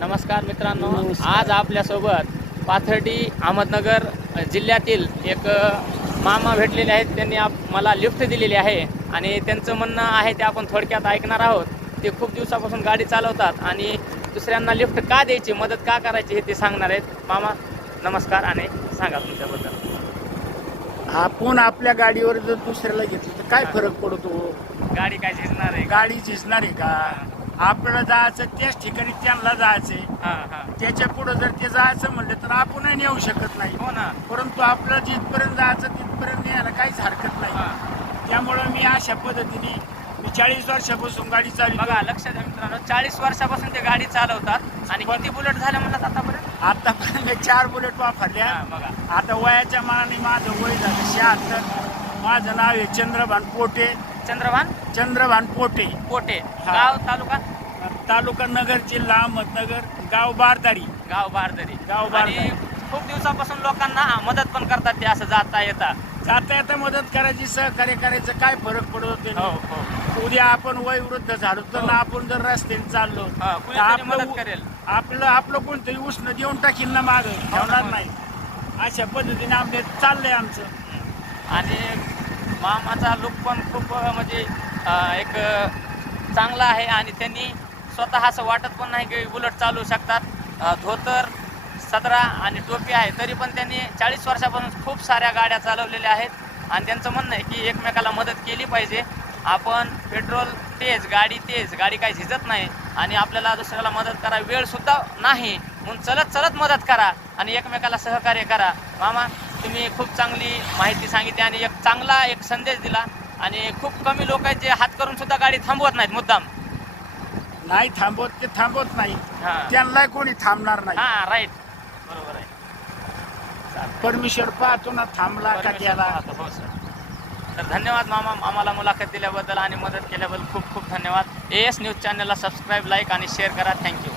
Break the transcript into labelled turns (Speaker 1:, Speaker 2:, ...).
Speaker 1: नमस्कार मित्रांनो. आज आपल्यासोबत पाथर्डी अहमदनगर जिल्ह्यातील एक मामा भेटलेले आहेत. त्यांनी आप मला लिफ्ट दिलेली आहे आणि त्यांचं म्हणणं आहे ते आपण थोडक्यात ऐकणार आहोत. ते खूप दिवसापासून गाडी चालवतात आणि दुसऱ्यांना लिफ्ट का द्यायची मदत का करायची हे ते सांगणार आहेत. मामा नमस्कार आणि सांगा तुमच्याबद्दल.
Speaker 2: आपण आपल्या गाडीवर जर दुसऱ्याला घेतलं तर काय फरक पडतो?
Speaker 1: गाडी काय झिजणार आहे
Speaker 2: गाडी झिजणार आहे का? आपल्याला जायचं त्याच ठिकाणी त्यांना जायचंय.
Speaker 1: हां हां.
Speaker 2: त्याच्या पुढे जर ते जायचं म्हणलं तर आपणही नेऊ शकत नाही.
Speaker 1: हो ना.
Speaker 2: परंतु आपलं जिथपर्यंत जायचं तिथपर्यंत न्यायला काहीच हरकत नाही.
Speaker 1: हां.
Speaker 2: त्यामुळं मी अशा पद्धतीने मी चाळीस वर्षापासून गाडी चालू
Speaker 1: बघा लक्षात द्या मित्रांनो चाळीस वर्षापासून ते गाडी चालवतात आणि किती बुलेट झाल्या म्हणतात आतापर्यंत?
Speaker 2: आतापर्यंत चार बुलेट वापरल्या.
Speaker 1: हां, बघा.
Speaker 2: आता वयाच्या मानाने माझं वय झालं शहात्तर. माझं नाव आहे चंद्रभान पोटे.
Speaker 1: चंद्रभान?
Speaker 2: चंद्रभान पोटे. हा.
Speaker 1: गाव तालुका?
Speaker 2: तालुका नगर जिल्हा अहमदनगर गाव बारदारी.
Speaker 1: गाव बारदरी.
Speaker 2: गाव
Speaker 1: आणि
Speaker 2: बारदरी.
Speaker 1: खूप दिवसापासून लोकांना मदत पण करतात ते असं जाता येता.
Speaker 2: जाता येता मदत करायची सहकार्य करायचं काय फरक पडत होते
Speaker 1: हो हो.
Speaker 2: उद्या आपण वय वृद्ध झालो तर ना आपण जर रस्त्याने चाललो
Speaker 1: हा,
Speaker 2: तर
Speaker 1: कुणीतरी
Speaker 2: आपलं
Speaker 1: मदत
Speaker 2: उ-
Speaker 1: करेल.
Speaker 2: आपलं आपलं कोणतरी उष्ण देऊन टाकील ना माग. ठेवणार
Speaker 1: हो.
Speaker 2: नाही. अशा पद्धतीने आपले चाललंय आमचं.
Speaker 1: आणि मामाचा लुक पण खूप म्हणजे अं, एक अं, चांगला आहे आणि त्यांनी स्वतः असं वाटत पण नाही की बुलेट चालवू शकतात. धोतर सदरा आणि टोपी आहे. तरी पण त्यांनी चाळीस वर्षापासून खूप साऱ्या गाड्या चालवलेल्या आहेत. आणि त्यांचं म्हणणं आहे की एकमेकाला मदत केली पाहिजे. आपण पेट्रोल तेज गाडी तेज गाडी काही झिजत नाही. आणि आपल्याला दुसऱ्याला मदत करा वेळसुद्धा नाही. म्हणून चलत चलत मदत करा आणि एकमेकाला सहकार्य करा. मामा तुम्ही खूप चांगली माहिती सांगितली आणि एक चांगला एक संदेश दिला. आणि खूप कमी लोक आहेत जे हात करून सुद्धा गाडी थांबवत नाहीत मुद्दाम.
Speaker 2: नाही थांबवत ते थांबवत नाही.
Speaker 1: हा.
Speaker 2: त्यांना कोणी थांबणार नाही.
Speaker 1: हा राईट बरोबर आहे.
Speaker 2: परमेश्वर पाहतो ना थांबला का
Speaker 1: परमेश्वर
Speaker 2: त्याला
Speaker 1: पाहतो, हो सर तर धन्यवाद मामा. आम्हाला मुलाखत दिल्याबद्दल आणि मदत केल्याबद्दल खूप खूप धन्यवाद. ए एस न्यूज चॅनलला सबस्क्राईब लाईक आणि शेअर करा. Thank you